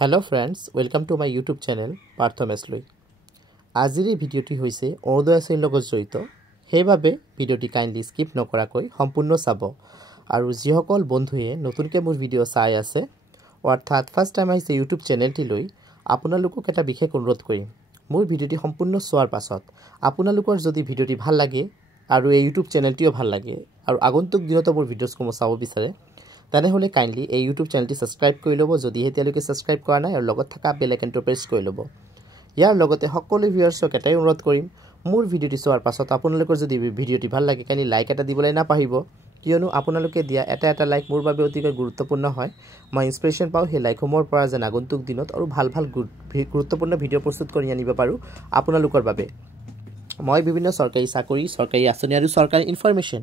Hello friends, welcome to my YouTube channel Partho Mesloi. আজিৰ এই ভিডিঅ'টি হৈছে অৰুণোদয় আঁচনিৰ লগত জড়িত। সেইবাবে ভিডিঅ'টি কাইন্ডলি স্কিপ নকৰাকৈ সম্পূৰ্ণ চাব। আৰু যিসকল বন্ধুৱে নতুনকৈ মোৰ ভিডিঅ' চাই আছে অৰ্থাৎ ফাৰ্ষ্ট টাইম আহিছে ইউটিউব চেনেলটিলৈ আপোনালোকক এটা বিশেষ অনুৰোধ কৰিম। মোৰ ভিডিঅ'টি সম্পূৰ্ণ চোৱাৰ পাছত আপোনালোকৰ যদি ভিডিঅ'টি ভাল লাগে আৰু এই ইউটিউব চেনেলটিও ভাল লাগে আৰু আগন্তুক দিনত মোৰ ভিডিঅ'সমূহ চাব বিচাৰে তেনেহলে কাইন্ডলি এই ইউটিউব চেনেলটি সাবস্ক্ৰাইব কৰি ল'ব যদি এতিয়ালৈকে সাবস্ক্ৰাইব কৰা নাই আৰু লগত থকা বেল আইকনটো প্ৰেছ কৰি ল'ব। ইয়াৰ লগতে সকলো ভিউয়াৰ্ছক এটাই অনুৰোধ কৰিম মোৰ ভিডিঅ'টি চোৱাৰ পাছত আপোনালোকৰ যদি ভিডিঅ'টি ভাল লাগে কাইন্ডলি লাইক এটা দিবলৈ নাপাহৰিব কিয়নো আপোনালোকে দিয়া এটা লাইক মোৰ বাবে অতিকৈ গুৰুত্বপূৰ্ণ হয়। মই ইনস্পিৰেশ্যন পাওঁ সেই লাইকসমূহৰ পৰা যেন আগন্তুক দিনত আৰু ভাল গুৰুত্বপূৰ্ণ ভিডিঅ' প্ৰস্তুত কৰি আনিব পাৰোঁ আপোনালোকৰ বাবে। মই বিভিন্ন সৰকাৰি চাকৰি সৰকাৰি আঁচনি আৰু সৰকাৰি ইনফৰমেশন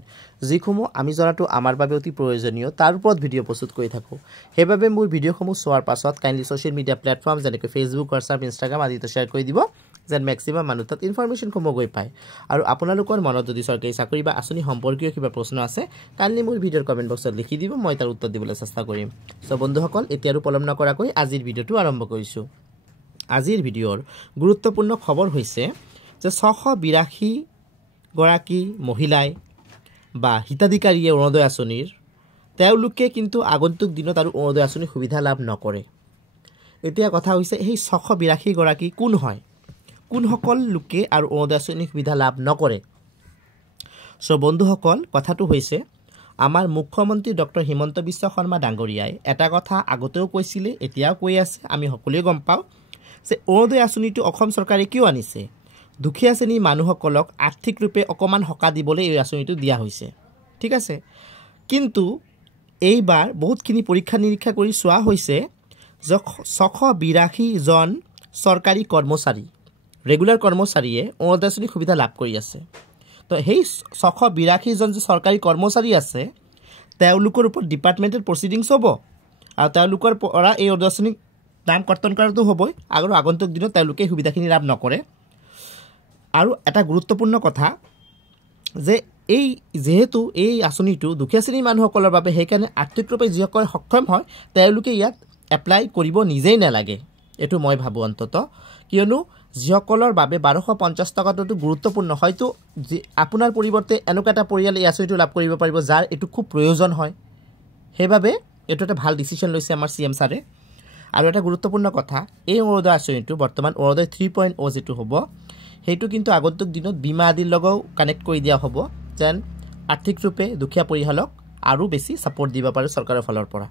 যিসমূহ আমি জনাটো আমাৰ বাবে অতি প্ৰয়োজনীয় তাৰ ওপৰত ভিডিঅ' প্ৰস্তুত কৰি থাকোঁ। সেইবাবে মোৰ ভিডিঅ'সমূহ চোৱাৰ পাছত কাইন্ডলি সোশ্যাল মিডিয়া প্লেটফৰ্ম যেনেকৈ ফেচবুক হোৱাটছআপ ইনষ্টাগ্ৰাম আদিতো শ্বেয়াৰ কৰি দিব যেন মেক্সিমাম মানুহ তাত ইনফৰমেশ্যনসমূহ গৈ পায়। আৰু আপোনালোকৰ মনত যদি চৰকাৰী চাকৰি বা আঁচনি সম্পৰ্কীয় কিবা প্ৰশ্ন আছে কাইন্ডলি মোৰ ভিডিঅ'ৰ কমেণ্ট বক্সত লিখি দিব মই তাৰ উত্তৰ দিবলৈ চেষ্টা কৰিম। সো বন্ধুসকল এতিয়া আৰু পলম নকৰাকৈ আজিৰ ভিডিঅ'টো আৰম্ভ কৰিছোঁ। আজিৰ ভিডিঅ'ৰ গুৰুত্বপূৰ্ণ খবৰ হৈছে যে 682 গৰাকী মহিলাই বা হিতাধিকাৰীয়ে অৰুণোদয় আঁচনিৰ তেওঁলোকে কিন্তু আগন্তুক দিনত আৰু অৰুণোদয় আঁচনিৰ সুবিধা লাভ নকৰে। এতিয়া কথা হৈছে এই 682 গৰাকী কোন হয়, কোনসকল লোকে আৰু অৰুণোদয় আঁচনিৰ সুবিধা লাভ নকৰে। সো বন্ধুসকল কথাটো হৈছে আমাৰ মুখ্যমন্ত্ৰী ডক্টৰ হিমন্ত বিশ্ব শৰ্মা ডাঙৰীয়াই এটা কথা আগতেও কৈছিলে এতিয়াও কৈ আছে আমি সকলোৱে গম পাওঁ যে অৰুণোদয় আঁচনিটো অসম চৰকাৰে কিয় আনিছে দুখীয়া শ্ৰেণীৰ মানুহসকলক আৰ্থিক ৰূপে অকমান হকা দিবলৈ এই আঁচনিটো দিয়া হৈছে ঠিক আছে। কিন্তু এইবাৰ বহুতখিনি পৰীক্ষা নিৰীক্ষা কৰি চোৱা হৈছে যে 682 জন চৰকাৰী কৰ্মচাৰী ৰেগুলাৰ কৰ্মচাৰীয়ে অৰুণোদয় আঁচনিৰ সুবিধা লাভ কৰি আছে। তো সেই 682 জন যে চৰকাৰী কৰ্মচাৰী আছে তেওঁলোকৰ ওপৰত ডিপাৰ্টমেণ্টেল প্ৰচিডিংছ হ'ব আৰু তেওঁলোকৰ পৰা এই অৰুণোদয় আঁচনিৰ নাম কৰ্তন কৰাটো হ'বই আৰু আগন্তুক দিনত তেওঁলোকে সুবিধাখিনি লাভ নকৰে। আৰু এটা গুৰুত্বপূৰ্ণ কথা যে এই যেহেতু এই আঁচনিটো দুখীয়া শ্ৰেণীৰ মানুহসকলৰ বাবে সেইকাৰণে আৰ্থিকৰূপে যিসকল সক্ষম হয় তেওঁলোকে ইয়াত এপ্লাই কৰিব নিজেই নালাগে এইটো মই ভাবোঁ অন্তত কিয়নো যিসকলৰ বাবে 1250 টকাটো গুৰুত্বপূৰ্ণ হয়তো আপোনাৰ পৰিৱৰ্তে এনেকুৱা এটা পৰিয়াল এই আঁচনিটো লাভ কৰিব পাৰিব যাৰ এইটো খুব প্ৰয়োজন হয়। সেইবাবে এইটো এটা ভাল ডিচিশ্যন লৈছে আমাৰ CM ছাৰে। আৰু এটা গুৰুত্বপূৰ্ণ কথা এই অৰুণোদয় আঁচনিটো বৰ্তমান অৰুণোদয় 3.0 যেটো হ'ব সেইটো কিন্তু আগন্তুক দিনত বীমা আদিৰ লগও কানেক্ট কৰি দিয়া হ'ব যেন আৰ্থিক ৰূপে দুখীয়া পৰিয়ালক আৰু বেছি সাপোৰ্ট দিব পাৰে চৰকাৰৰ ফালৰ পৰা।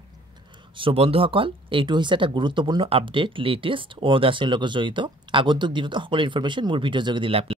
সো বন্ধুসকল এইটো হৈছে এটা গুৰুত্বপূৰ্ণ আপডেট লেটেষ্ট অৰুণোদয় আঁচনিৰ লগত জড়িত আগন্তুক দিনত সকলো ইনফৰমেশ্যন মোৰ ভিডিঅ'ৰ যোগেদি লাভ